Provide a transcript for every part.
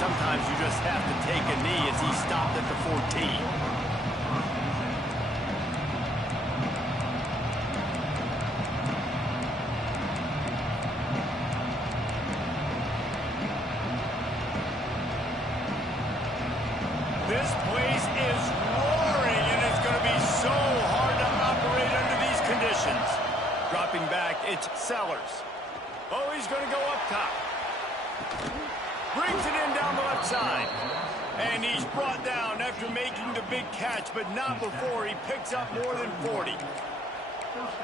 sometimes you just have to take a knee as he stopped at the 14. This place is roaring, and it's going to be so hard to operate under these conditions. Dropping back, it's Sellers. Oh, he's going to go up top. Brings it in down the left side. And he's brought down after making the big catch, but not before he picks up more than 40.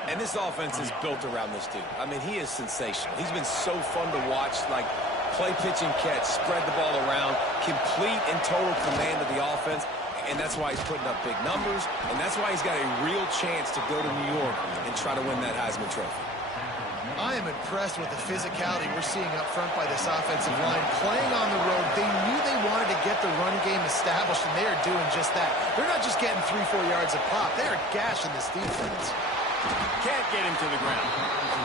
And this offense is built around this dude. I mean, he is sensational. He's been so fun to watch, like play, pitch, and catch, spread the ball around, complete and total command of the offense, and that's why he's putting up big numbers, and that's why he's got a real chance to go to New York and try to win that Heisman Trophy. I am impressed with the physicality we're seeing up front by this offensive line. Playing on the road, they knew they wanted to get the run game established, and they are doing just that. They're not just getting 3-4 yards a pop. They are gashing this defense. Can't get him to the ground.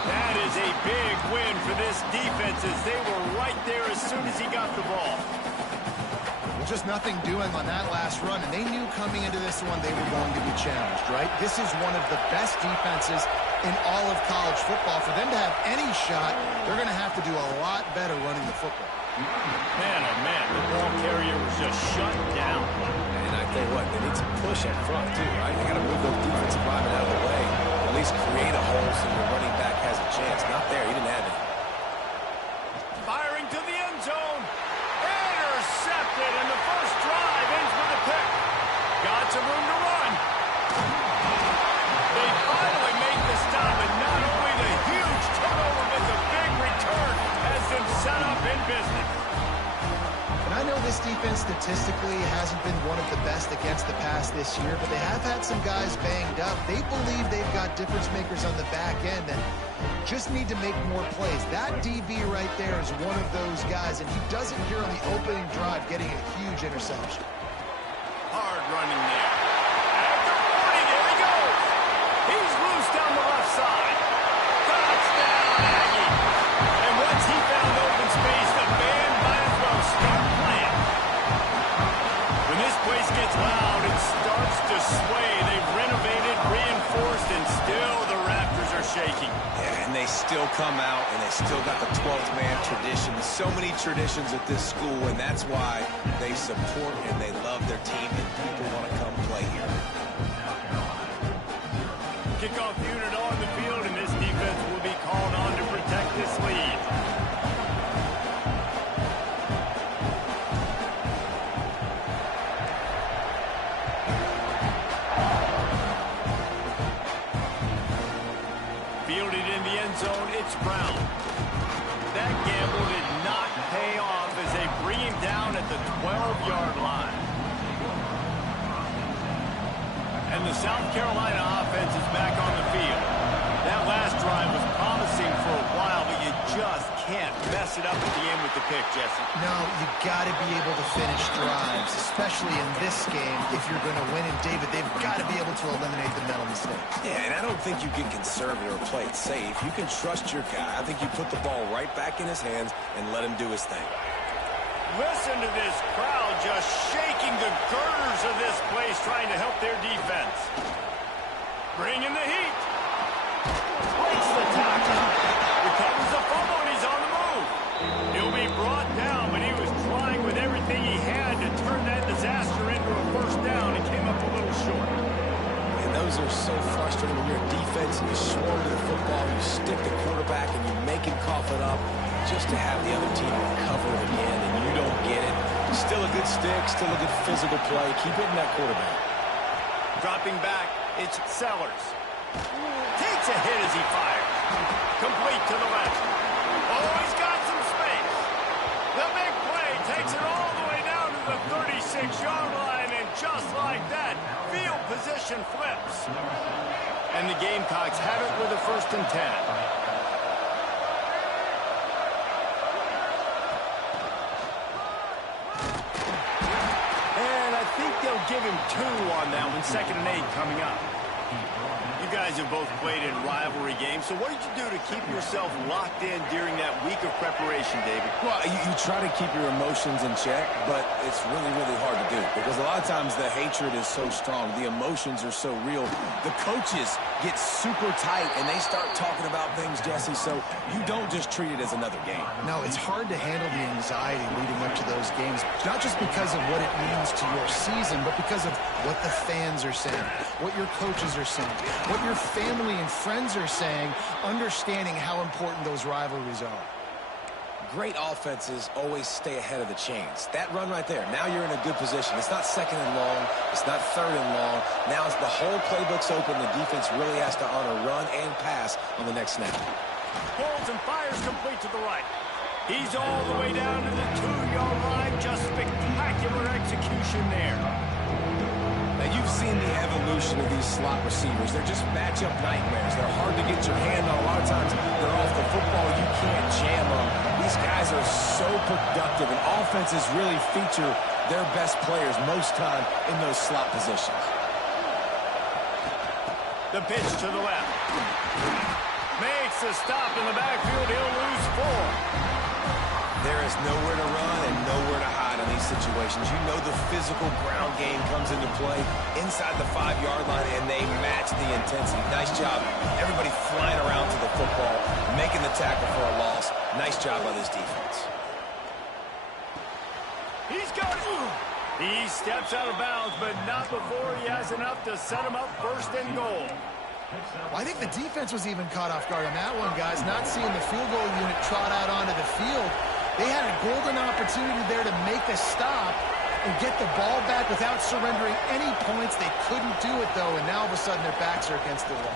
That is a big win for this defense as they were right there as soon as he got the ball. Just nothing doing on that last run, and they knew coming into this one they were going to be challenged, right? This is one of the best defenses in all of college football. For them to have any shot, they're going to have to do a lot better running the football. Man, oh man, the ball carrier was just shut down. And I tell you what, they need some push up front too, right? They got to move those defensive linemen out of the way, at least create a hole so your running back has a chance. Not there, he didn't have it. Firing to the end zone. Intercepted, and the first drive ends with a pick. Got some room to run. They finally make the stop, and not only the huge turnover, but the big return has them set up in business. And I know this defense statistically hasn't been one of the best against the pass this year, but they have had some guys banged up. They believe they've got difference makers on the back end and just need to make more plays. That DB right there is one of those guys, and he does it here on the opening drive, getting a huge interception. Hard running there. After 40, there he goes. He's loose down the left side. Touchdown, Aggie. And once he found open space, the band might as well start playing. When this place gets loud, it starts to sway. They've renovated, reinforced, and still the Raptors are shaking. Yeah, and they still come out, and they still got the 12th man tradition. So many traditions at this school, and that's why they support and they love their team, and people want to come play here. Kickoff unit on the field, and this defense will be called on to protect this lead. Fielded in the end zone, it's Brown. That gamble did not pay off as they bring him down at the 12-yard line. And the South Carolina offense is back on the field. That last drive was promising for a while, but you just can't mess it up at the end with the pick, Jesse. No, you got to be able to finish drives, especially in this game. If you're going to win, and David, they've got to be able to eliminate the mental mistakes. Yeah, and I don't think you get conservative or play it safe. You can trust your guy. I think you put the ball right back in his hands and let him do his thing. Listen to this crowd just shaking the girders of this place, trying to help their defense. Bringing the heat. Breaks the tackle. Recovers the fumble, and he's on the move. He'll be brought down, but he was trying with everything he had to turn that disaster into a first down and came up a little short. And those are so frustrating when you're a defense and you swarm to the football, you stick the quarterback, and you make him cough it up just to have the other team recover it again, and you don't get it. Still a good stick, still a good physical play. Keep hitting that quarterback. Dropping back, it's Sellers. Takes a hit as he fires. Complete to the left. Oh, he's got some space. The big play takes it all the way down to the 36-yard line, and just like that, field position flips. And the Gamecocks have it with a 1st and 10. They'll give him 2 on that one. 2nd and 8 coming up. You guys have both played in rivalry games, so what did you do to keep yourself locked in during that week of preparation, David? Well, you try to keep your emotions in check, but it's really, really hard to do because a lot of times the hatred is so strong. The emotions are so real. The coaches get super tight, and they start talking about things, Jesse, so you don't just treat it as another game. No, it's hard to handle the anxiety leading up to those games, not just because of what it means to your season, but because of what the fans are saying, what your coaches are saying, what your family and friends are saying, understanding how important those rivalries are. Great offenses always stay ahead of the chains. That run right there, now you're in a good position. It's not second and long. It's not third and long. Now it's the whole playbook's open. The defense really has to honor run and pass on the next snap. Holds and fires complete to the right. He's all the way down to the 2-yard line. Just spectacular execution there. Now, you've seen the evolution of these slot receivers. They're just matchup nightmares. They're hard to get your hand on. A lot of times, they're off the football. You can't jam them. These guys are so productive, and offenses really feature their best players most time in those slot positions. The pitch to the left. Makes the stop in the backfield. He'll lose 4. There is nowhere to run and nowhere to hide in these situations. You know the physical ground game comes into play inside the 5-yard line, and they match the intensity. Nice job. Everybody flying around to the football, making the tackle for a loss. Nice job by this defense. He's got it. He steps out of bounds, but not before he has enough to set him up first and goal. Well, I think the defense was even caught off guard on that one, guys. Not seeing the field goal unit trot out onto the field. They had a golden opportunity there to make a stop and get the ball back without surrendering any points. They couldn't do it, though, and now all of a sudden their backs are against the wall.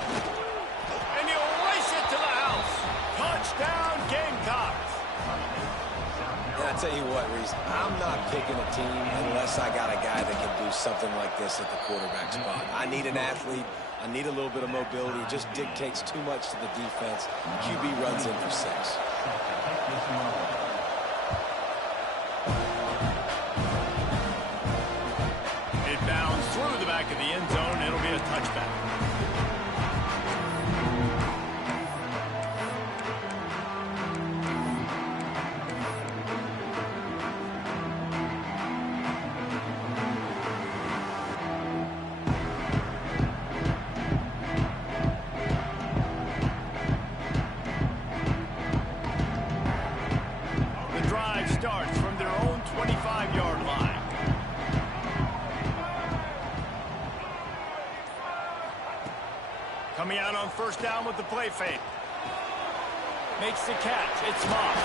And you race it to the house. Touchdown, Gamecocks. And I tell you what, Reese, I'm not picking a team unless I got a guy that can do something like this at the quarterback spot. I need an athlete. I need a little bit of mobility. It just dictates too much to the defense. QB runs in for 6. It bounds through the back of the end zone. It'll be a touchback. Starts from their own 25-yard line. Coming out on first down with the play fake. Makes the catch. It's Moss.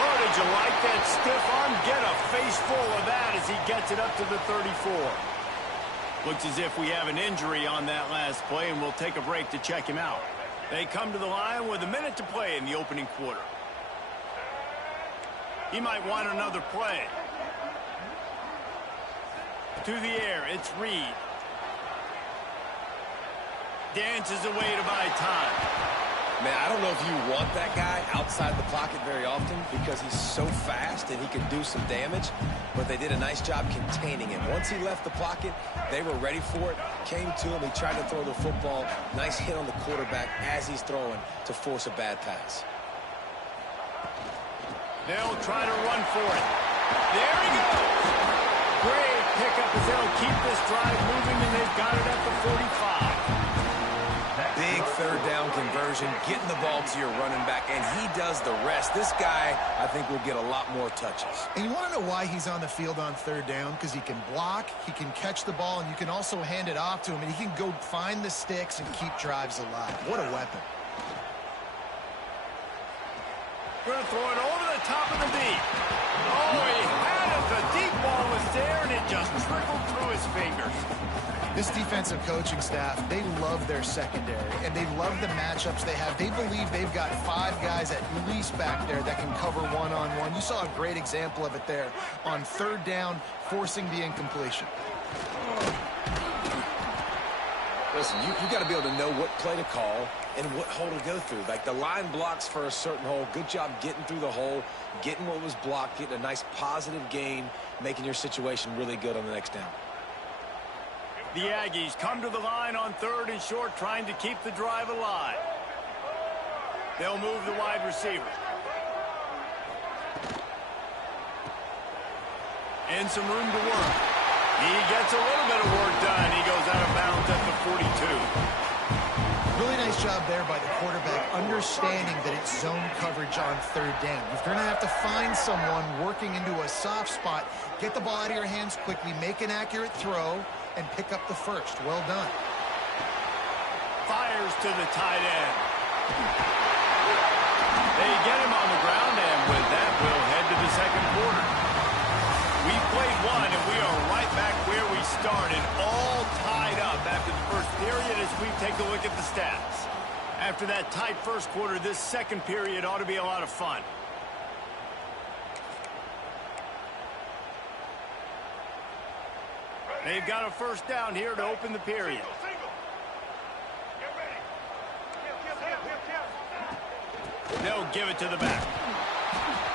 Oh, did you like that stiff arm? Get a face full of that as he gets it up to the 34. Looks as if we have an injury on that last play, and we'll take a break to check him out. They come to the line with a minute to play in the opening quarter. He might want another play. To the air, it's Reed. Dances away to buy time. Man, I don't know if you want that guy outside the pocket very often because he's so fast and he can do some damage, but they did a nice job containing him. Once he left the pocket, they were ready for it, came to him, he tried to throw the football. Nice hit on the quarterback as he's throwing to force a bad pass. They'll try to run for it. There he goes. Great pickup as they'll keep this drive moving, and they've got it at the 45. Big third down conversion, getting the ball to your running back, and he does the rest. This guy, I think, will get a lot more touches. And you want to know why he's on the field on third down? Because he can block, he can catch the ball, and you can also hand it off to him, and he can go find the sticks and keep drives alive. What a weapon. Going to throw it over the top of the deep. Oh, he had it. The deep ball was there, and it just trickled through his fingers. This defensive coaching staff, they love their secondary, and they love the matchups they have. They believe they've got 5 guys at least back there that can cover one-on-one. You saw a great example of it there on third down, forcing the incompletion. Listen, you got to be able to know what play to call and what hole to go through. Like the line blocks for a certain hole. Good job getting through the hole, getting what was blocked, getting a nice positive gain, making your situation really good on the next down. The Aggies come to the line on 3rd and short, trying to keep the drive alive. They'll move the wide receiver. And some room to work. He gets a little bit of work done. He goes out of bounds at the 42. Really nice job there by the quarterback, understanding that it's zone coverage on 3rd down. You're going to have to find someone working into a soft spot, get the ball out of your hands quickly, make an accurate throw, and pick up the first. Well done. Fires to the tight end. They get him on the ground, and with that, we'll head to the second quarter. We played one, and we are right back where we started, all tied up after the first period as we take a look at the stats. After that tight first quarter, this second period ought to be a lot of fun. They've got a first down here to open the period. They'll give it to the back.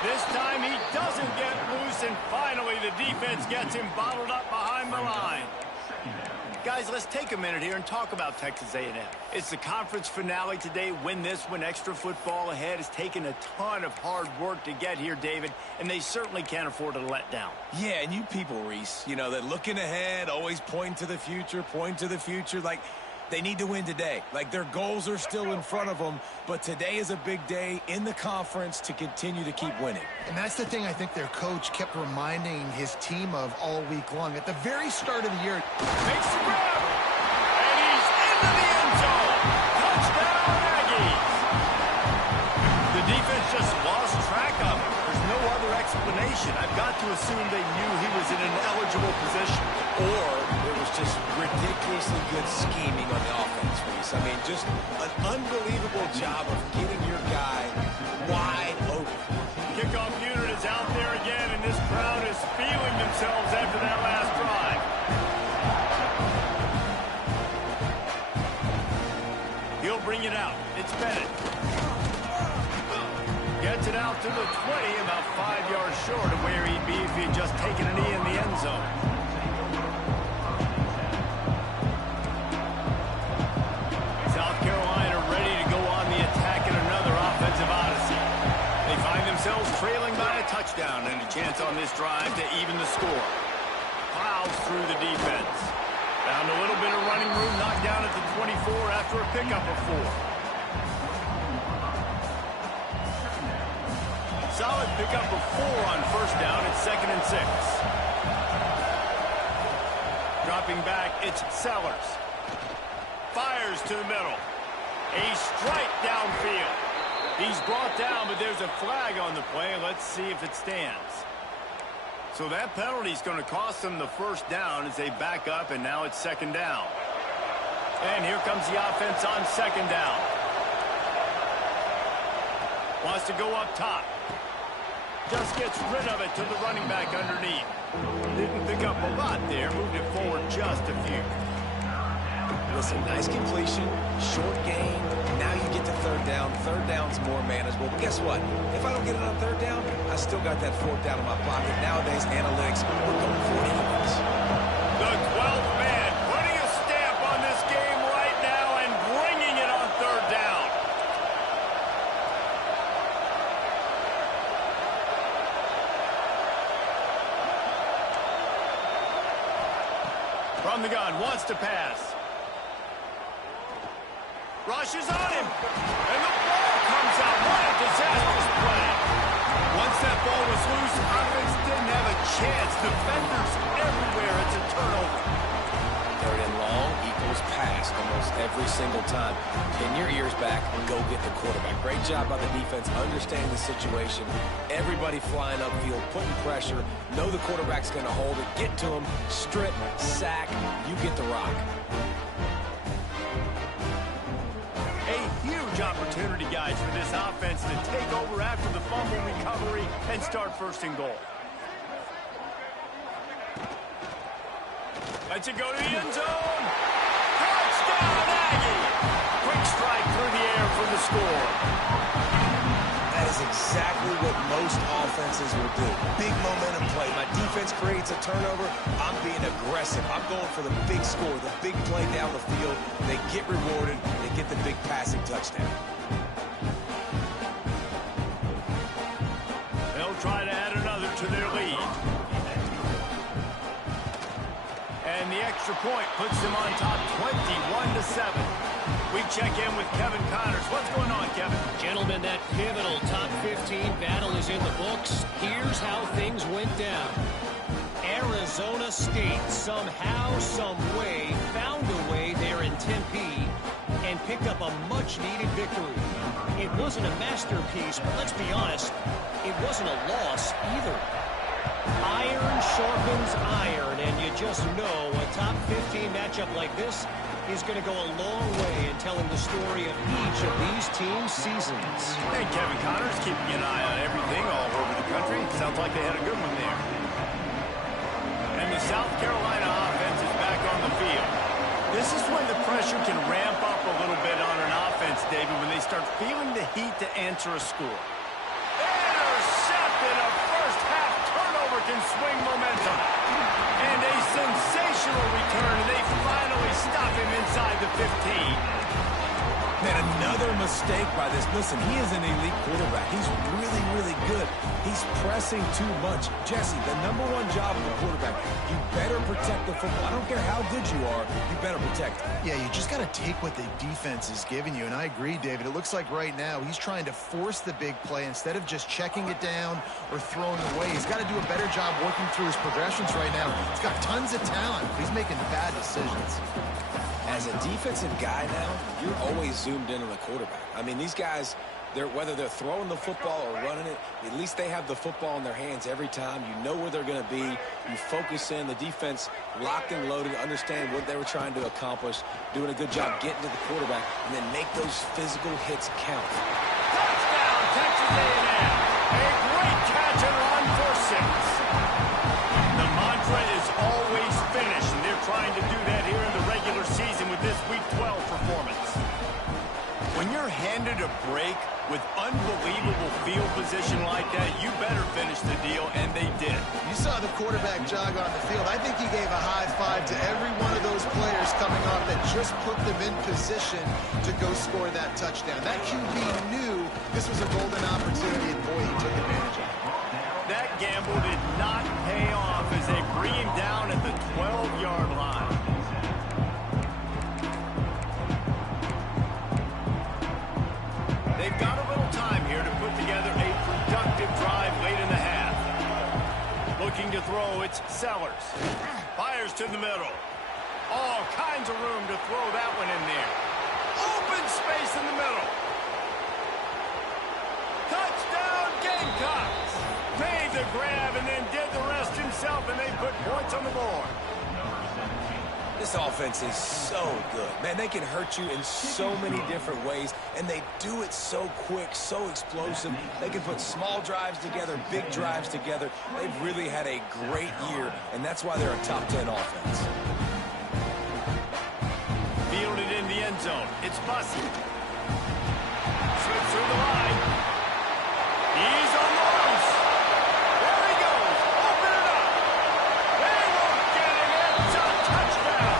This time he doesn't get loose, and finally the defense gets him bottled up behind the line. Guys, let's take a minute here and talk about Texas A&M. It's the conference finale today. Win this one. Extra football ahead. Has taken a ton of hard work to get here, David, and they certainly can't afford to let down. Yeah, and you people, Reese, you know, that looking ahead, always pointing to the future, like they need to win today. Like their goals are still in front of them, but today is a big day in the conference to continue to keep winning. And that's the thing I think their coach kept reminding his team of all week long. At the very start of the year, makes the grab, and he's into the end zone. Touchdown, Aggies. The defense just lost track of him. There's no other explanation. I've got to assume they knew he was in an eligible position. Or it was just ridiculously good scheming on the offense, Reese. I mean, just an unbelievable job of getting your guy wide open. Kickoff unit is out there again, and this crowd is feeling themselves after that last drive. He'll bring it out. It's Bennett. Gets it out to the 20, about 5 yards short of where he'd be if he'd just taken a knee in the end zone. South Carolina ready to go on the attack in another offensive odyssey. They find themselves trailing by a touchdown and a chance on this drive to even the score. Plows through the defense. Found a little bit of running room, knocked down at the 24 after a pickup of 4. Solid pickup of 4 on first down. It's 2nd and 6. Dropping back, it's Sellers. Fires to the middle. A strike downfield. He's brought down, but there's a flag on the play. Let's see if it stands. So that penalty is going to cost them the first down as they back up, and now it's 2nd down. And here comes the offense on 2nd down. Wants to go up top. Just gets rid of it to the running back underneath. Didn't pick up a lot there. Moved it forward just a few. Listen, nice completion, short gain. Now you get to 3rd down. 3rd down's more manageable. But guess what? If I don't get it on 3rd down, I still got that 4th down in my pocket. Nowadays, analytics, we're going for it anyways. The 12th man putting a stamp on this game right now and bringing it on 3rd down. From the gun, wants to pass. Rushes on him, and the ball comes out. What a disastrous play. Once that ball was loose, offense didn't have a chance. Defenders everywhere. It's a turnover. 3rd and long equals pass almost every single time. Pin your ears back and go get the quarterback. Great job by the defense, understanding the situation. Everybody flying upfield, putting pressure. Know the quarterback's going to hold it. Get to him, strip, sack. You get the rock. Opportunity, guys, for this offense to take over after the fumble recovery and start 1st and goal. Lets it go to the end zone. Touchdown, Aggie! Quick strike through the air for the score. That is exactly what most offenses will do. Big momentum play. My defense defense creates a turnover, I'm being aggressive. I'm going for the big score, the big play down the field. They get rewarded. They get the big passing touchdown. They'll try to add another to their lead. And the extra point puts them on top 21-7. We check in with Kevin Connors. What's going on, Kevin? Gentlemen, that pivotal top 15 battle is in the books. Here's how things went down. Arizona State somehow, some way, found a way there in Tempe and picked up a much-needed victory. It wasn't a masterpiece, but let's be honest, it wasn't a loss either. Iron sharpens iron, and you just know a top 15 matchup like this is going to go a long way in telling the story of each of these teams' seasons. Hey, Kevin Connors keeping an eye on everything all over the country. Sounds like they had a good one there. And the South Carolina offense is back on the field. This is when the pressure can ramp up a little bit on an offense, David, when they start feeling the heat to answer a score. Intercepted. A first-half turnover can swing momentum. And a sensational return, and they finally stop him inside the 15. And another mistake by this. Listen, he is an elite quarterback. He's really, really good. He's pressing too much. Jesse, the #1 job of a quarterback, you better protect the football. I don't care how good you are, you better protect it. Yeah, you just got to take what the defense is giving you, and I agree, David. It looks like right now he's trying to force the big play instead of just checking it down or throwing it away. He's got to do a better job working through his progressions right now. He's got tons of talent, but he's making bad decisions. As a defensive guy now, you're always zoomed in on the quarterback. I mean, these guys, whether they're throwing the football or running it, at least they have the football in their hands every time. You know where they're going to be. You focus in. The defense locked and loaded, understand what they were trying to accomplish, doing a good job getting to the quarterback, and then make those physical hits count. Touchdown, Texas A&M. A great catch and run for 6. The mantra is always finish, and they're trying to do that here in the regular season with this Week 12 performance. When you're handed a break with unbelievable field position like that, you better finish the deal, and they did. You saw the quarterback jog on the field. I think he gave a high five to every one of those players coming off that just put them in position to go score that touchdown. That QB knew this was a golden opportunity, and boy, he took advantage of it. That gamble did not pay off as they bring him down at the 12-yard line. They've got a little time here to put together a productive drive late in the half. Looking to throw, it's Sellers. Fires to the middle. All kinds of room to throw that one in there. Open space in the middle. Touchdown, Gamecocks! Made the grab and then did the rest himself, and they put points on the board. This offense is so good. Man, they can hurt you in so many different ways, and they do it so quick, so explosive. They can put small drives together, big drives together. They've really had a great year, and that's why they're a top 10 offense. Fielded in the end zone. It's Bussey. Slips through the line. He's on the loose. There he goes. Open it up. They won't get it. It's a touchdown.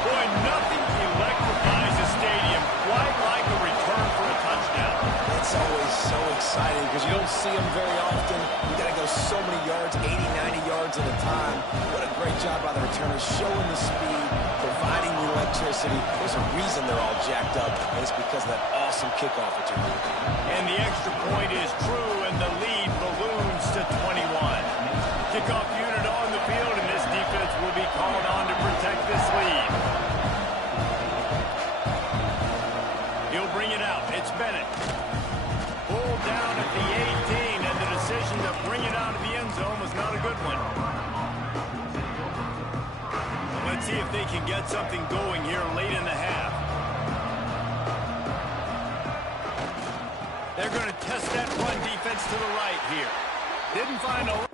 Boy, nothing electrifies a stadium quite like a return for a touchdown. It's always so exciting because you don't see them very often. You got to go so many yards, 80, 90 yards at a time. What a great job by the returners, showing the speed, providing the electricity. There's a reason they're all jacked up, and it's because of that awesome kickoff return. And the extra point is true, and the lead balloons to 21. Kickoff unit on the field, and this defense will be called on to protect this lead. He'll bring it out. It's Bennett. Pulled down at the 18, and the decision to bring it out of the end zone was not a good one. Let's see if they can get something going here late in the half. They're going to test that run defense to the right here. Didn't find a...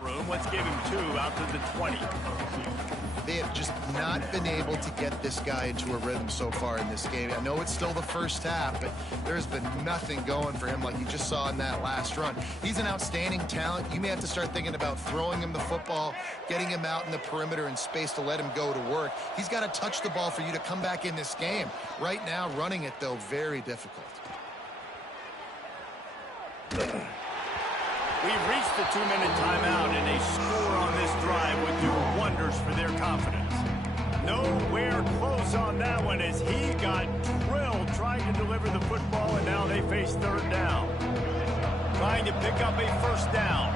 Room. Let's give him 2 out to the 20. They have just not been able to get this guy into a rhythm so far in this game. I know it's still the first half, but there's been nothing going for him like you just saw in that last run. He's an outstanding talent. You may have to start thinking about throwing him the football, getting him out in the perimeter and space to let him go to work. He's got to touch the ball for you to come back in this game. Right now, running it, though, very difficult. We've reached the 2-minute timeout, and a score on this drive would do wonders for their confidence. Nowhere close on that one as he got drilled trying to deliver the football, and now they face 3rd down. Trying to pick up a 1st down.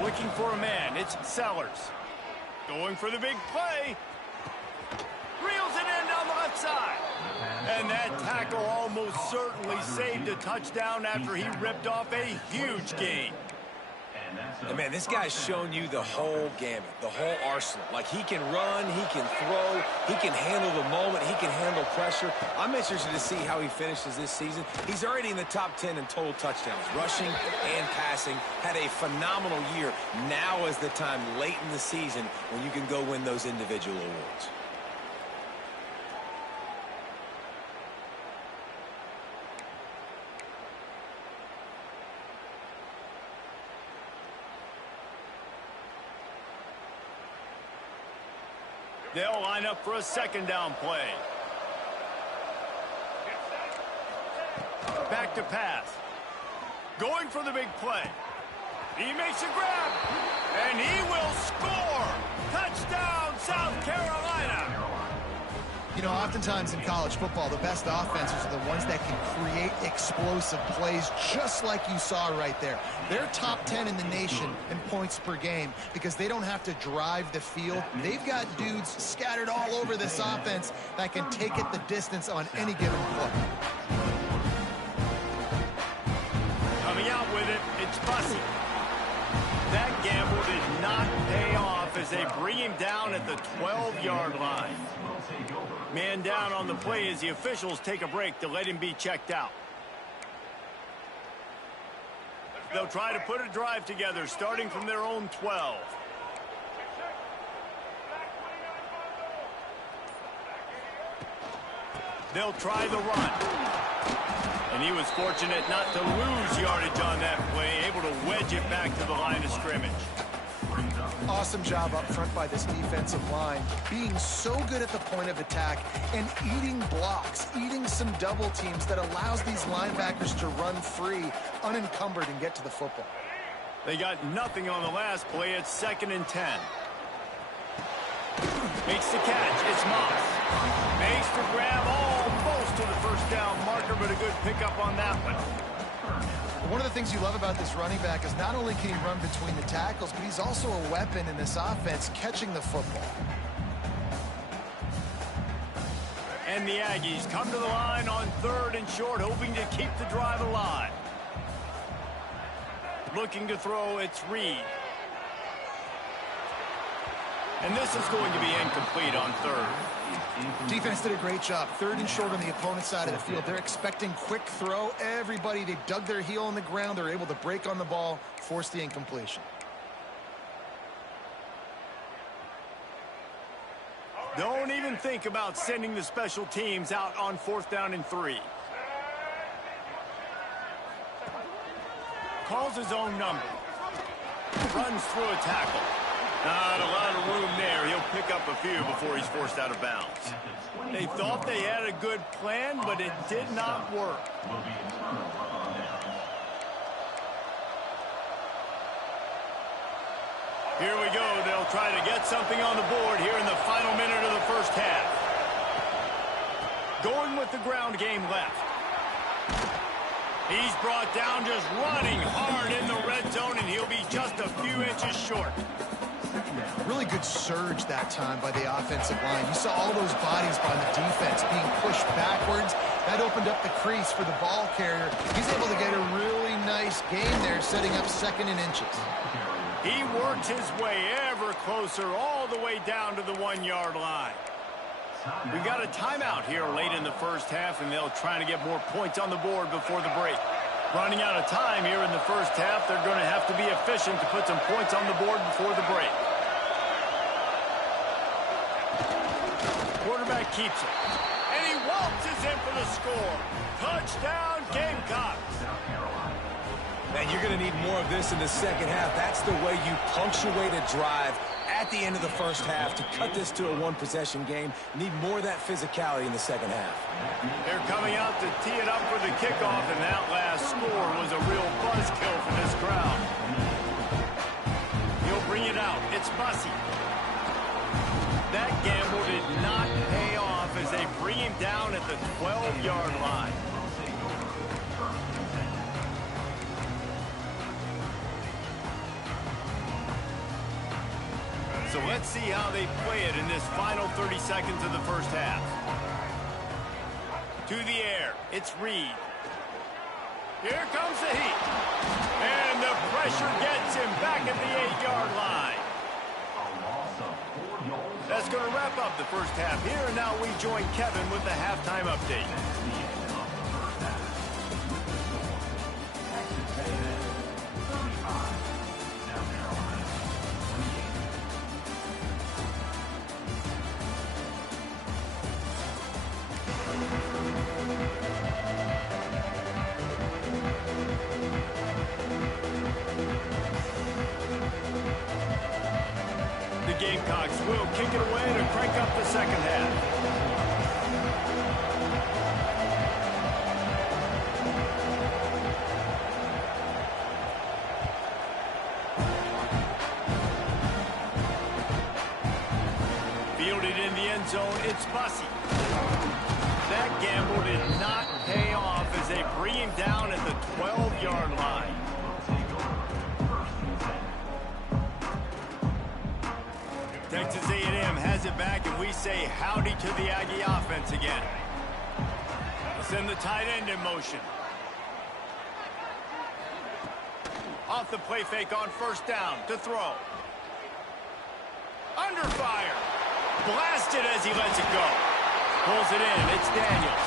Looking for a man. It's Sellers. Going for the big play. Reels it in down the left side. And that tackle almost certainly saved a touchdown after he ripped off a huge gain. And man, this guy's shown you the whole gamut, the whole arsenal. Like, he can run, he can throw, he can handle the moment, he can handle pressure. I'm interested to see how he finishes this season. He's already in the top 10 in total touchdowns, rushing and passing. Had a phenomenal year. Now is the time late in the season when you can go win those individual awards. They'll line up for a 2nd down play. Back to pass. Going for the big play. He makes a grab. And he will score. Touchdown, South Carolina. You know, oftentimes in college football, the best offenses are the ones that can create explosive plays, just like you saw right there. They're top 10 in the nation in points per game because they don't have to drive the field. They've got dudes scattered all over this offense that can take it the distance on any given play. Coming out with it, it's Bussey. That gamble did not pay off as they bring him down at the 12-yard line. Man down on the play as the officials take a break to let him be checked out. They'll try to put a drive together starting from their own 12. They'll try the run. And he was fortunate not to lose yardage on that play, able to wedge it back to the line of scrimmage. Awesome job up front by this defensive line, being so good at the point of attack and eating blocks, eating some double teams that allows these linebackers to run free, unencumbered, and get to the football. They got nothing on the last play. It's 2nd and 10. Makes the catch. It's Moss. Makes the grab almost to the 1st down marker, but a good pickup on that one. One of the things you love about this running back is not only can he run between the tackles, but he's also a weapon in this offense catching the football. And the Aggies come to the line on 3rd and short, hoping to keep the drive alive. Looking to throw, it's Reed. And this is going to be incomplete on 3rd. Defense did a great job. 3rd and short on the opponent's side of the field. They're expecting quick throw. Everybody, they dug their heel on the ground. They're able to break on the ball, force the incompletion. Don't even think about sending the special teams out on 4th down and 3. Calls his own number. Runs through a tackle. Not a lot of room there. He'll pick up a few before he's forced out of bounds. They thought they had a good plan, but it did not work. Here we go. They'll try to get something on the board here in the final minute of the 1st half. Going with the ground game left. He's brought down just running hard in the red zone, and he'll be just a few inches short. Really good surge that time by the offensive line. You saw all those bodies by the defense being pushed backwards. That opened up the crease for the ball carrier. He's able to get a really nice gain there, setting up 2nd and inches. He works his way ever closer all the way down to the 1-yard line. We got a timeout here late in the 1st half, and they'll try to get more points on the board before the break. Running out of time here in the first half. They're going to have to be efficient to put some points on the board before the break. Quarterback keeps it. And he waltzes in for the score. Touchdown, Gamecocks. Man, you're going to need more of this in the second half. That's the way you punctuate a drive at the end of the first half to cut this to a one-possession game. Need more of that physicality in the second half. They're coming out to tee it up for the kickoff, and that last score was a real buzzkill for this crowd. He'll bring it out. It's Bussey. That gamble did not pay off as they bring him down at the 12-yard line. So let's see how they play it in this final 30 seconds of the first half. To the air, it's Reed. Here comes the heat. And the pressure gets him back at the 8-yard line. That's going to wrap up the first half here, and now we join Kevin with the halftime update. The Gamecocks will kick it away to crank up the second half. Fielded in the end zone, it's Bussey. That gamble did not pay off as they bring him down at the 12-yard line. Texas A&M has it back, and we say howdy to the Aggie offense again. We'll send the tight end in motion. Off the play fake on first down to throw. Under fire. Blasted as he lets it go. Pulls it in. It's Daniels.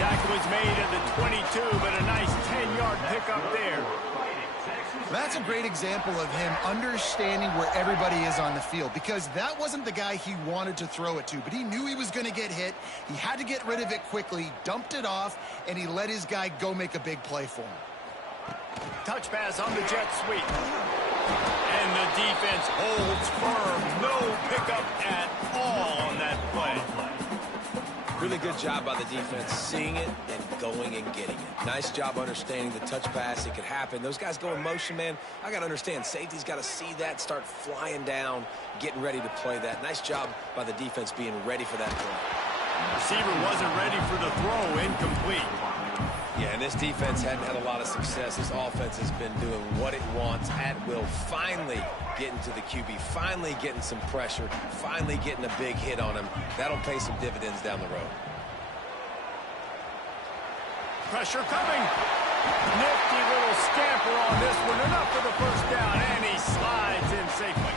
Tackle was made at the 22, but a nice 10-yard pickup there. That's a great example of him understanding where everybody is on the field, because that wasn't the guy he wanted to throw it to, but he knew he was going to get hit. He had to get rid of it quickly, dumped it off, and he let his guy go make a big play for him. Touch pass on the jet sweep. And the defense holds firm. No pickup at all on that play. Really good job by the defense seeing it and going and getting it. Nice job understanding the touch pass. It could happen. Those guys go in motion, man. I got to understand. Safety's got to see that, start flying down, getting ready to play that. Nice job by the defense being ready for that play. Receiver wasn't ready for the throw. Incomplete. Yeah, and this defense hadn't had a lot of success. This offense has been doing what it wants at will. Finally getting to the QB, finally getting some pressure, finally getting a big hit on him. That'll pay some dividends down the road. Pressure coming. Nifty little scamper on this one. Enough for the first down, and he slides in safely.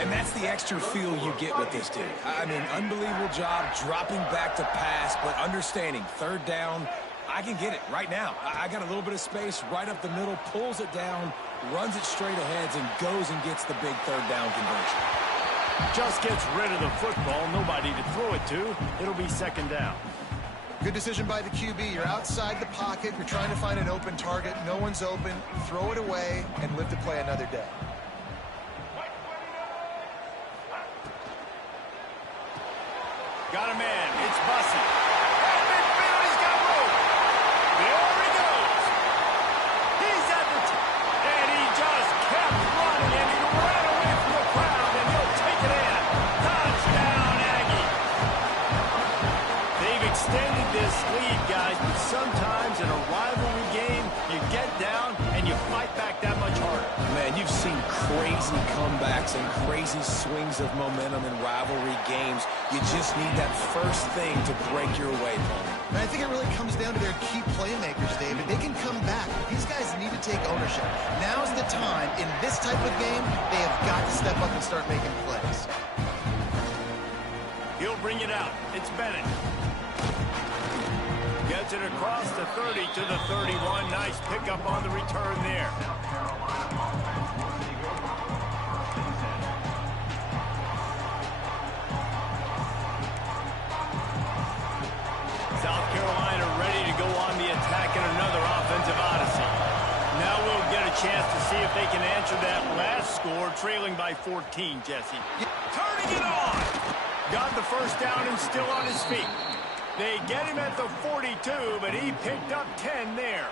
And that's the extra feel you get with this dude. I mean, unbelievable job dropping back to pass, but understanding third down, I can get it right now. I got a little bit of space right up the middle, pulls it down, runs it straight ahead, and goes and gets the big third down conversion. Just gets rid of the football. Nobody to throw it to. It'll be second down. Good decision by the QB. You're outside the pocket. You're trying to find an open target. No one's open. Throw it away and live to play another day. Got a man. It's Bussey. And McFinley's got room. There he goes. He's at the and he just kept running, and he ran away from the crowd, and he'll take it in. Touchdown, Aggie. They've extended this lead, guys, but sometimes in a rivalry game, you get down and you fight back that much harder. Man, you've seen crazy comebacks and crazy swings of momentum in rivalry games. You just need that first thing to break your way, Paul. And I think it really comes down to their key playmakers, David. They can come back. These guys need to take ownership. Now's the time. In this type of game, they have got to step up and start making plays. He'll bring it out. It's Bennett. Gets Gets it across the 30 to the 31. Nice pickup on the return there. South Carolina ready to go on the attack in another offensive odyssey. Now we'll get a chance to see if they can answer that last score, trailing by 14, Jesse. Turning it on! Got the first down and still on his feet. They get him at the 42, but he picked up 10 there.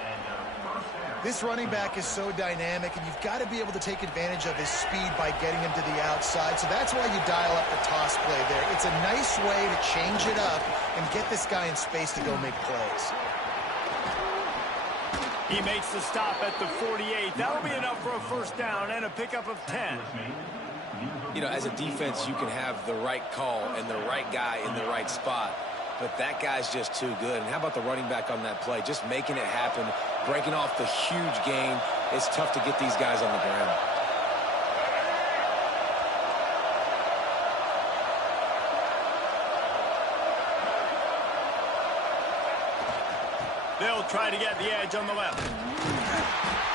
This running back is so dynamic, and you've got to be able to take advantage of his speed by getting him to the outside. So that's why you dial up the toss play there. It's a nice way to change it up and get this guy in space to go make plays. He makes the stop at the 48. That'll be enough for a first down and a pickup of 10. You know, as a defense, you can have the right call and the right guy in the right spot. But that guy's just too good. And how about the running back on that play? Just making it happen, breaking off the huge gain. It's tough to get these guys on the ground. They'll try to get the edge on the left.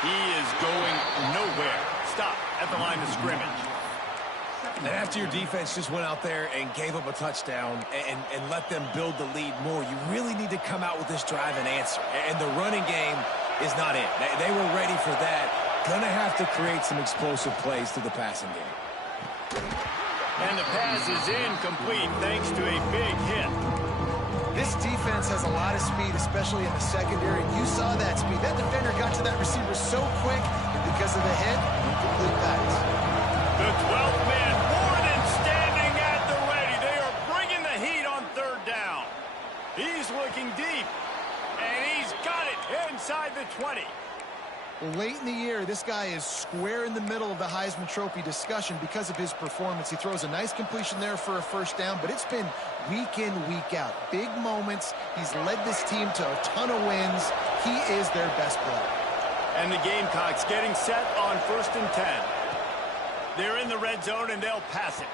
He is going nowhere. Stop at the line of scrimmage. And after your defense just went out there and gave up a touchdown and let them build the lead more, you really need to come out with this drive and answer. And the running game is not it. They were ready for that. Gonna have to create some explosive plays through the passing game. And the pass is incomplete thanks to a big hit. This defense has a lot of speed, especially in the secondary. You saw that speed. That defender got to that receiver so quick, and because of the hit, complete pass. The 12th man more than standing at the ready. They are bringing the heat on third down. He's looking deep, and he's got it inside the 20. Well, late in the year, this guy is square in the middle of the Heisman Trophy discussion because of his performance. He throws a nice completion there for a first down, but it's been week in, week out. Big moments. He's led this team to a ton of wins. He is their best player. And the Gamecocks getting set on 1st and 10. They're in the red zone, and they'll pass it.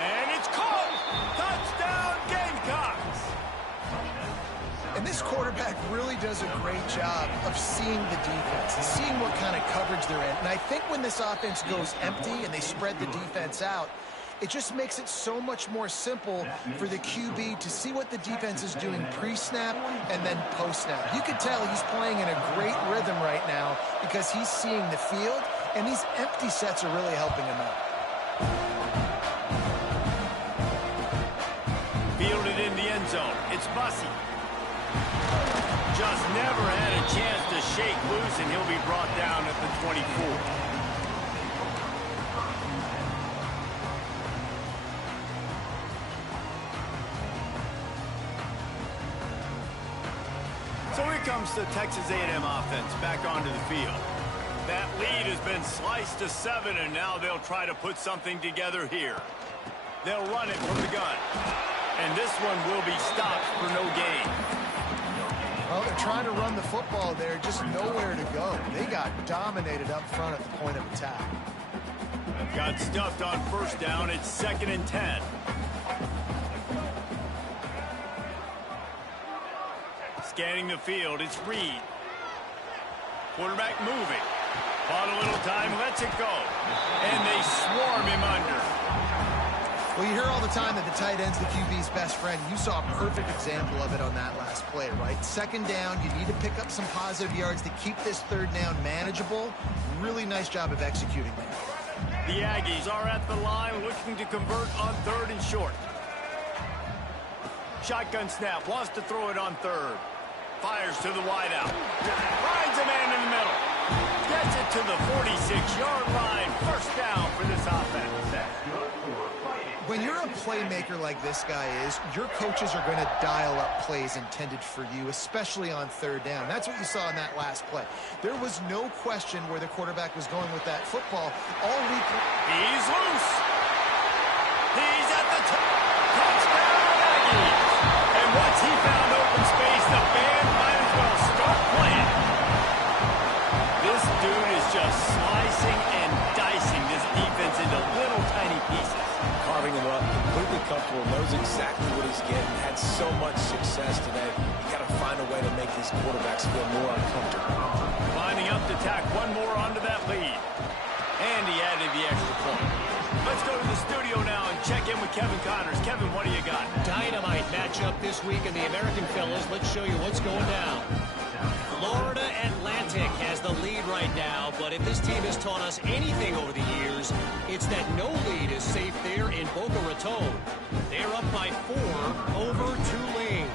And it's caught! Touchdown, Gamecocks! And this quarterback really does a great job of seeing the defense and seeing what kind of coverage they're in. And I think when this offense goes empty and they spread the defense out, it just makes it so much more simple for the QB to see what the defense is doing pre-snap and then post-snap. You could tell he's playing in a great rhythm right now because he's seeing the field, and these empty sets are really helping him out. Fielded in the end zone. It's Bussey. Just never had a chance to shake loose, and he'll be brought down at the 24. So here comes the Texas A&M offense back onto the field. That lead has been sliced to 7, and now they'll try to put something together here. They'll run it from the gun. And this one will be stopped for no gain. Well, they're trying to run the football there, just nowhere to go. They got dominated up front at the point of attack. Got stuffed on first down. It's 2nd and 10. Scanning the field, it's Reed. Quarterback moving. Bought a little time, lets it go. And they swarm him under. Well, you hear all the time that the tight end's the QB's best friend. You saw a perfect example of it on that last play, right? 2nd down, you need to pick up some positive yards to keep this 3rd down manageable. Really nice job of executing that. The Aggies are at the line looking to convert on 3rd and short. Shotgun snap, wants to throw it on 3rd. Fires to the wideout. Finds a man in the middle. Gets it to the 46-yard line. First down for this offense. When you're a playmaker like this guy is, your coaches are going to dial up plays intended for you, especially on 3rd down. That's what you saw in that last play. There was no question where the quarterback was going with that football all week. He's loose. He's at the top. Touchdown, Aggies. And once he found open space, the band might as well start playing. This dude is just slicing and dicing this defense into little tiny pieces. Carving him up, completely comfortable, knows exactly what he's getting, had so much success today. You got to find a way to these quarterbacks feel more uncomfortable. Lining up to tack one more onto that lead. And he added the extra point. Let's go to the studio now and check in with Kevin Connors. Kevin, what do you got? Dynamite matchup this week in the American, fellas. Let's show you what's going down. Florida Atlantic has the lead right now, but if this team has taught us anything over the years, it's that no lead is safe there in Boca Raton. They're up by 4 over Tulane.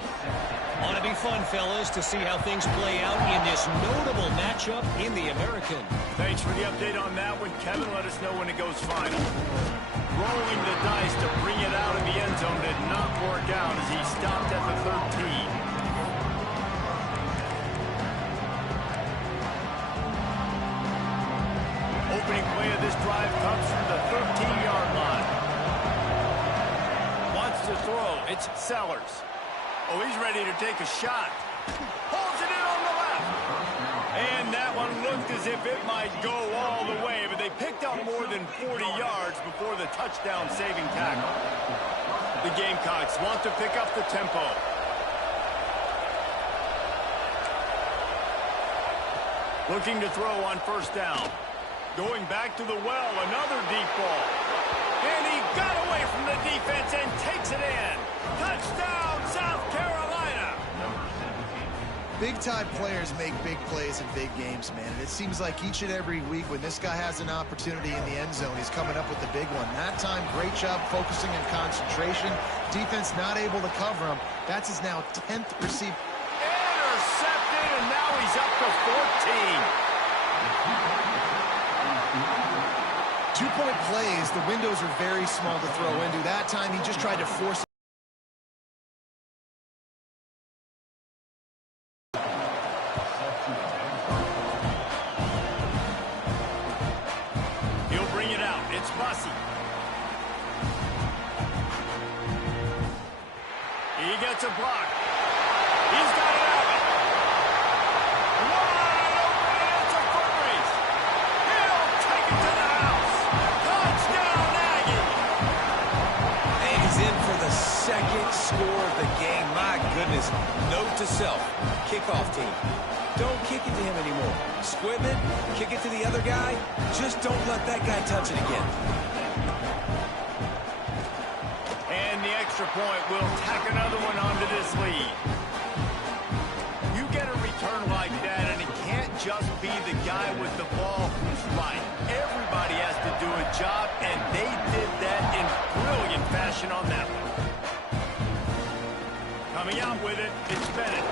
Ought to be fun, fellas, to see how things play out in this notable matchup in the American. Thanks for the update on that one, Kevin. Let us know when it goes final. Rolling the dice to bring it out of the end zone did not work out as he stopped at the 13. Opening play of this drive comes from the 13-yard line. Wants to throw. It's Sellers. Oh, he's ready to take a shot. Holds it in on the left. And that one looked as if it might go all the way, but they picked up more than 40 yards before the touchdown-saving tackle. The Gamecocks want to pick up the tempo. Looking to throw on first down. Going back to the well, another deep ball. And he got away from the defense and takes it in. Touchdown, South Carolina. Big-time players make big plays in big games, man. And it seems like each and every week when this guy has an opportunity in the end zone, he's coming up with the big one. That time, great job focusing and concentration. Defense not able to cover him. That's his now 10th receive. Intercepted, and now he's up to 14. 2-point plays, the windows are very small to throw into. That time, he just tried to force. He'll bring it out. It's Bussey. He gets a block. He's got it out. Wide open, and it's a foot race. He'll take it to the house. Touchdown, Aggie. And he's in for the second score of the game. My goodness. Note to self, kickoff team. Don't kick it to him anymore. Squib it, kick it to the other guy. Just don't let that guy touch it again. And the extra point will tack another one onto this lead. You get a return like that, and it can't just be the guy with the ball who's right. Everybody has to do a job, and they did that in brilliant fashion on that one. Coming out with it, it's Bennett.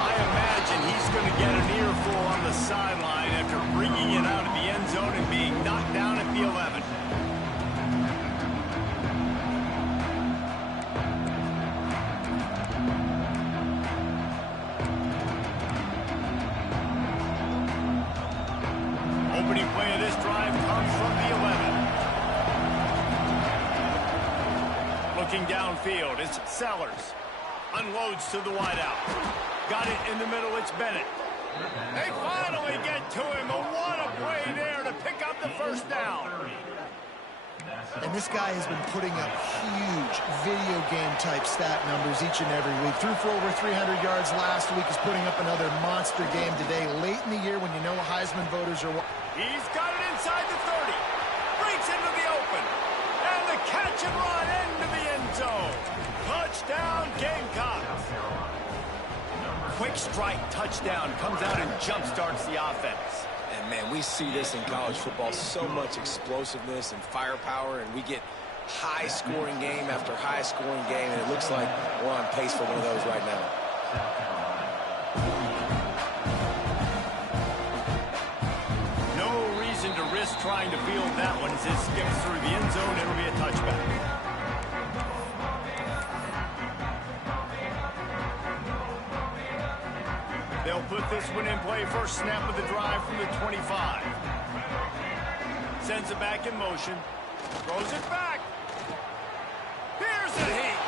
I imagine he's going to get an earful on the sideline after bringing it out of the end zone and being knocked down at the 11. Opening play of this drive comes from the 11. Looking downfield, it's Sellers. Unloads to the wideout. Got it in the middle, it's Bennett. They finally get to him, and what a play there to pick up the first down. And this guy has been putting up huge video game type stat numbers each and every week. Threw for over 300 yards last week. He's putting up another monster game today, late in the year when you know Heisman voters are. He's got it inside the 30. Breaks into the open. And the catch and run into the end zone. Touchdown, Gamecocks. Quick strike touchdown comes out and jumpstarts the offense. And, man, we see this in college football, so much explosiveness and firepower, and we get high-scoring game after high-scoring game, and it looks like we're on pace for one of those right now. No reason to risk trying to field that one as it skips through the end zone. It'll be a touchback. They'll put this one in play. First snap of the drive from the 25. Sends it back in motion. Throws it back. Here's the heat.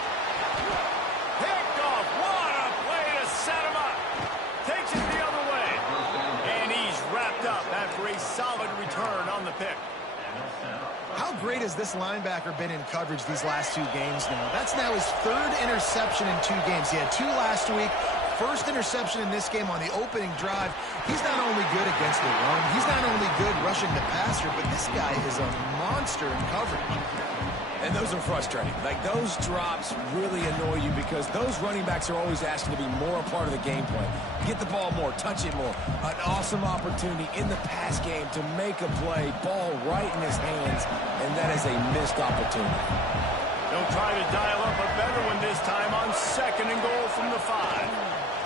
Picked off. What a play to set him up. Takes it the other way. And he's wrapped up after a solid return on the pick. How great has this linebacker been in coverage these last 2 games now? That's now his 3rd interception in 2 games. He had 2 last week, first interception in this game on the opening drive. He's not only good against the run, he's not only good rushing the passer, but this guy is a monster in coverage. And those are frustrating. Like, those drops really annoy you because those running backs are always asking to be more a part of the game plan. Get the ball more, touch it more. An awesome opportunity in the pass game to make a play, ball right in his hands, and that is a missed opportunity. They'll try to dial up a better one this time on 2nd and goal from the 5.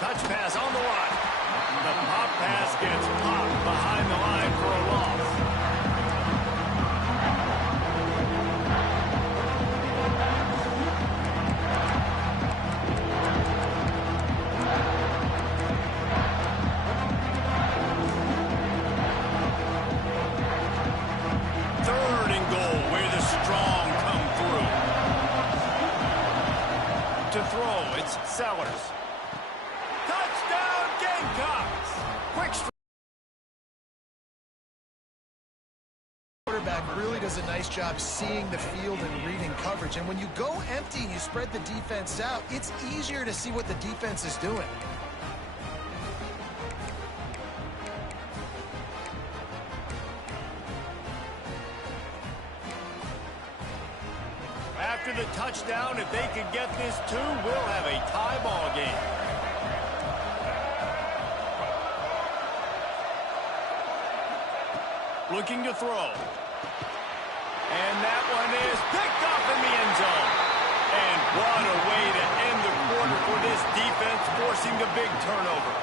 Touch pass on the line. The pop pass gets popped behind the line for a loss. Sellers. Touchdown, Gamecocks! Quick strike. Quarterback really does a nice job seeing the field and reading coverage. And when you go empty and you spread the defense out, it's easier to see what the defense is doing. After the touchdown, if they could get this 2, we'll have a tie ball game. Looking to throw. And that one is picked up in the end zone. And what a way to end the quarter for this defense, forcing a big turnover.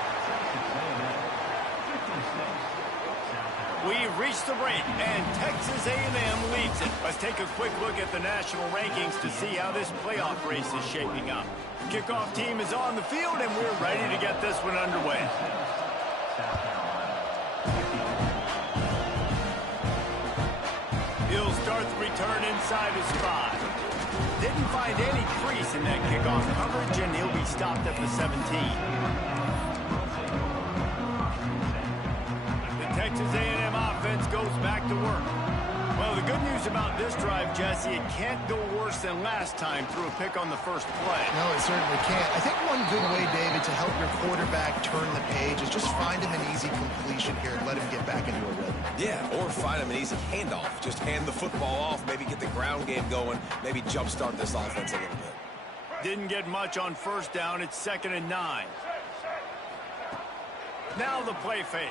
We've reached the break, and Texas A&M leads it. Let's take a quick look at the national rankings to see how this playoff race is shaping up. Kickoff team is on the field, and we're ready to get this one underway. He'll start the return inside his 5. Didn't find any crease in that kickoff coverage, and he'll be stopped at the 17. Texas A&M offense goes back to work. Well, the good news about this drive, Jesse, it can't go worse than last time through a pick on the first play. No, it certainly can't. I think one good way, David, to help your quarterback turn the page is just find him an easy completion here and let him get back into a rhythm. Yeah, or find him an easy handoff. Just hand the football off, maybe get the ground game going, maybe jumpstart this offense a little bit. Didn't get much on first down. It's 2nd and 9. Now the play fake.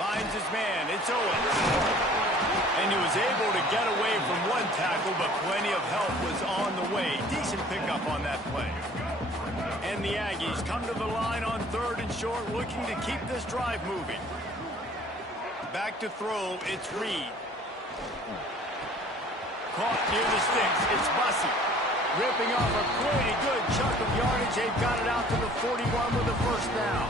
Finds his man. It's Owens. And he was able to get away from one tackle, but plenty of help was on the way. Decent pickup on that play. And the Aggies come to the line on 3rd and short, looking to keep this drive moving. Back to throw. It's Reed. Caught near the sticks. It's Bussey. Ripping off a pretty good chunk of yardage. They've got it out to the 41 with a first down.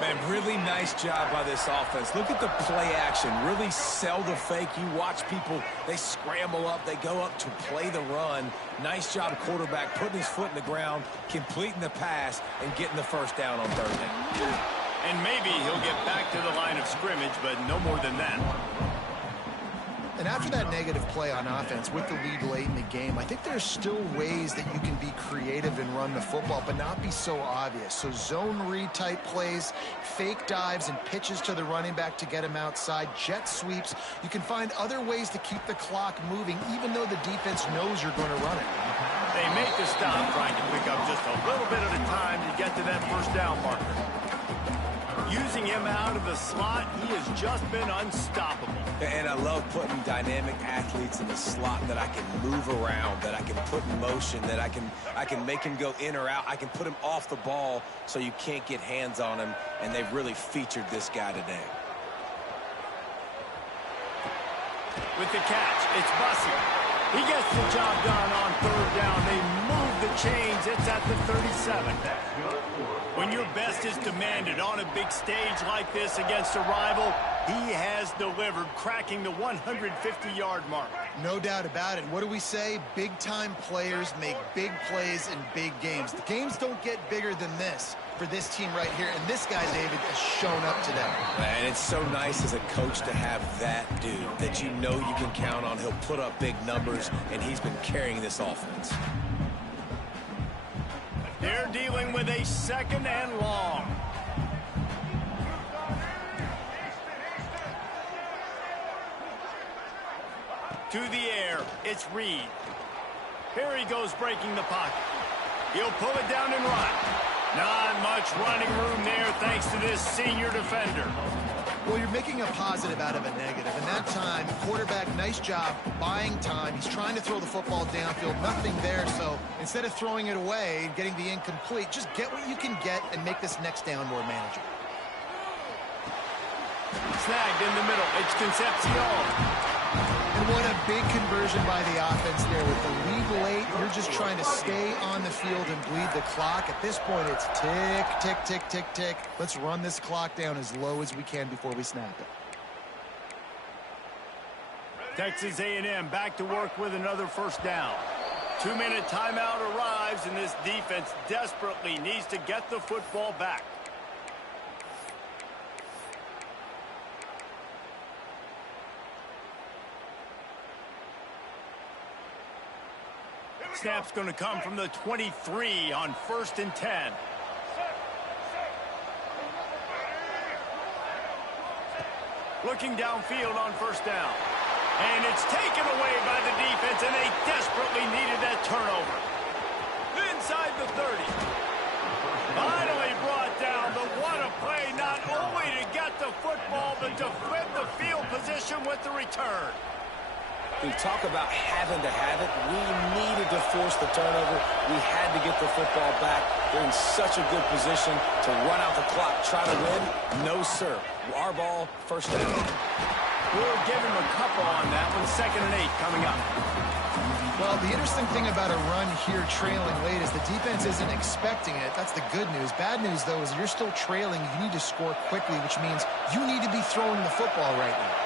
Man, really nice job by this offense. Look at the play action. Really sell the fake. You watch people, they scramble up, they go up to play the run. Nice job, quarterback, putting his foot in the ground, completing the pass, and getting the first down on 3rd down. And maybe he'll get back to the line of scrimmage, but no more than that. And after that negative play on offense with the lead late in the game, I think there's still ways that you can be creative and run the football, but not be so obvious. So zone read type plays, fake dives, and pitches to the running back to get him outside, jet sweeps. You can find other ways to keep the clock moving, even though the defense knows you're going to run it. They make the stop, trying to pick up just a little bit at a time to get to that first down marker. Using him out of the slot, he has just been unstoppable. And I love putting dynamic athletes in the slot that I can move around, that I can put in motion, that I can make him go in or out. I can put him off the ball so you can't get hands on him, and they've really featured this guy today. With the catch, it's Bussey. He gets the job done on 3rd down. They move the chains. It's at the 37. When your best is demanded on a big stage like this against a rival, he has delivered, cracking the 150-yard mark. No doubt about it. What do we say? Big-time players make big plays in big games. The games don't get bigger than this for this team right here, and this guy, David, has shown up today. And it's so nice as a coach to have that dude that you know you can count on. He'll put up big numbers, and he's been carrying this offense. They're dealing with a 2nd and long. To the air, it's Reed. Here he goes breaking the pocket. He'll pull it down and run. Not much running room there thanks to this senior defender. Well, you're making a positive out of a negative. In that time, quarterback, nice job buying time. He's trying to throw the football downfield. Nothing there, so instead of throwing it away and getting the incomplete, just get what you can get and make this next down more manageable. Snagged in the middle. It's Concepcion. And what a big conversion by the offense there. With the lead late, you're just trying to stay on the field and bleed the clock. At this point, it's tick, tick, tick, tick, tick. Let's run this clock down as low as we can before we snap it. Texas A&M back to work with another 1st down. 2-minute timeout arrives, and this defense desperately needs to get the football back. Snap's going to come from the 23 on 1st and 10. Looking downfield on 1st down. And it's taken away by the defense, and they desperately needed that turnover. Inside the 30. Finally brought down, but what a play, not only to get the football, but to flip the field position with the return. We talk about having to have it. We needed to force the turnover. We had to get the football back. They're in such a good position to run out the clock, try to win. No, sir. Our ball, 1st down. We'll give him a couple on that one. 2nd and 8 coming up. Well, the interesting thing about a run here trailing late is the defense isn't expecting it. That's the good news. Bad news, though, is you're still trailing. You need to score quickly, which means you need to be throwing the football right now.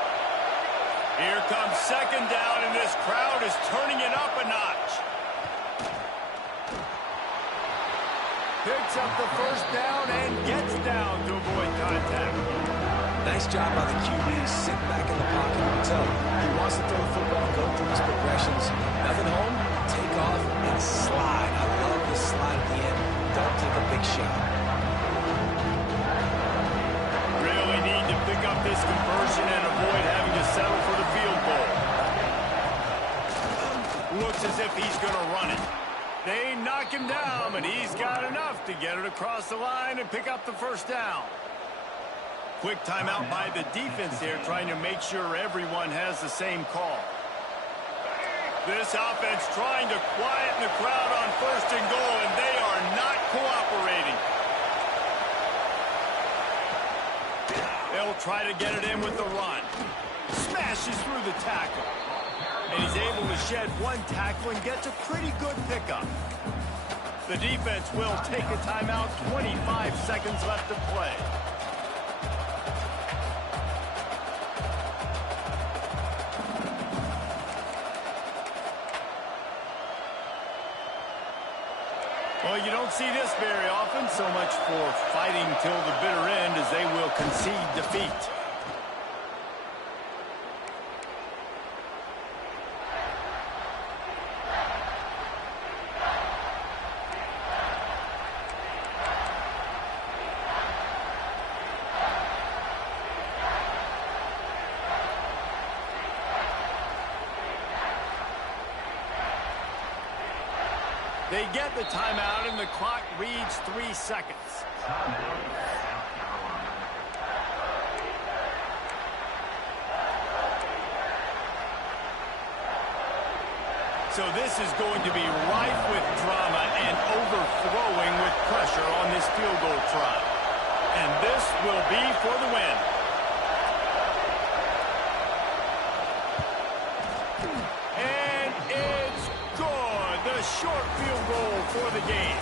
Here comes 2nd down, and this crowd is turning it up a notch. Picks up the 1st down and gets down to avoid contact. Nice job by the QB. Sit back in the pocket. You can tell he wants to throw the football, go through his progressions. Nothing home, take off, and slide. I love the slide at the end. Don't take a big shot. Really need to pick up this conversion and avoid having to settle for the field goal. Looks as if he's going to run it. They knock him down, but he's got enough to get it across the line and pick up the 1st down. Quick timeout by the defense there, trying to make sure everyone has the same call. This offense trying to quieten the crowd on 1st and goal, and they are not cooperating. They'll try to get it in with the run. Smashes through the tackle. And he's able to shed one tackle and gets a pretty good pickup. The defense will take a timeout. 25 seconds left to play. Well, you don't see this very often. So much for fighting till the bitter end as they will concede defeat. They get the timeout, and the clock reads 3 seconds. So this is going to be rife with drama and overflowing with pressure on this field goal try. And this will be for the win. And it's good. The short field goal for the game.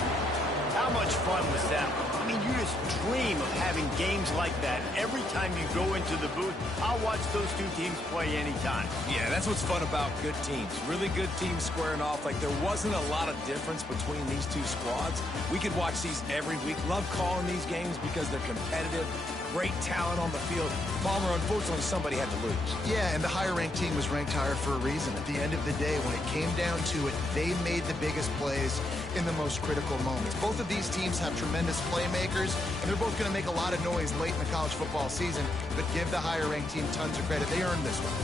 How much fun was that? I mean, you just dream of having games like that. Every time you go into the booth, I'll watch those two teams play anytime. Yeah, that's what's fun about good teams. Really good teams squaring off. Like, there wasn't a lot of difference between these two squads. We could watch these every week. Love calling these games because they're competitive. Great talent on the field. Palmer, unfortunately, somebody had to lose. Yeah, and the higher-ranked team was ranked higher for a reason. At the end of the day, when it came down to it, they made the biggest plays in the most critical moments. Both of these teams have tremendous playmakers, and they're both going to make a lot of noise late in the college football season, but give the higher-ranked team tons of credit. They earned this one.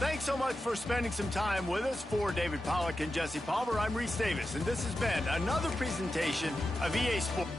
Thanks so much for spending some time with us. For David Pollack and Jesse Palmer, I'm Reese Davis, and this has been another presentation of EA Sports.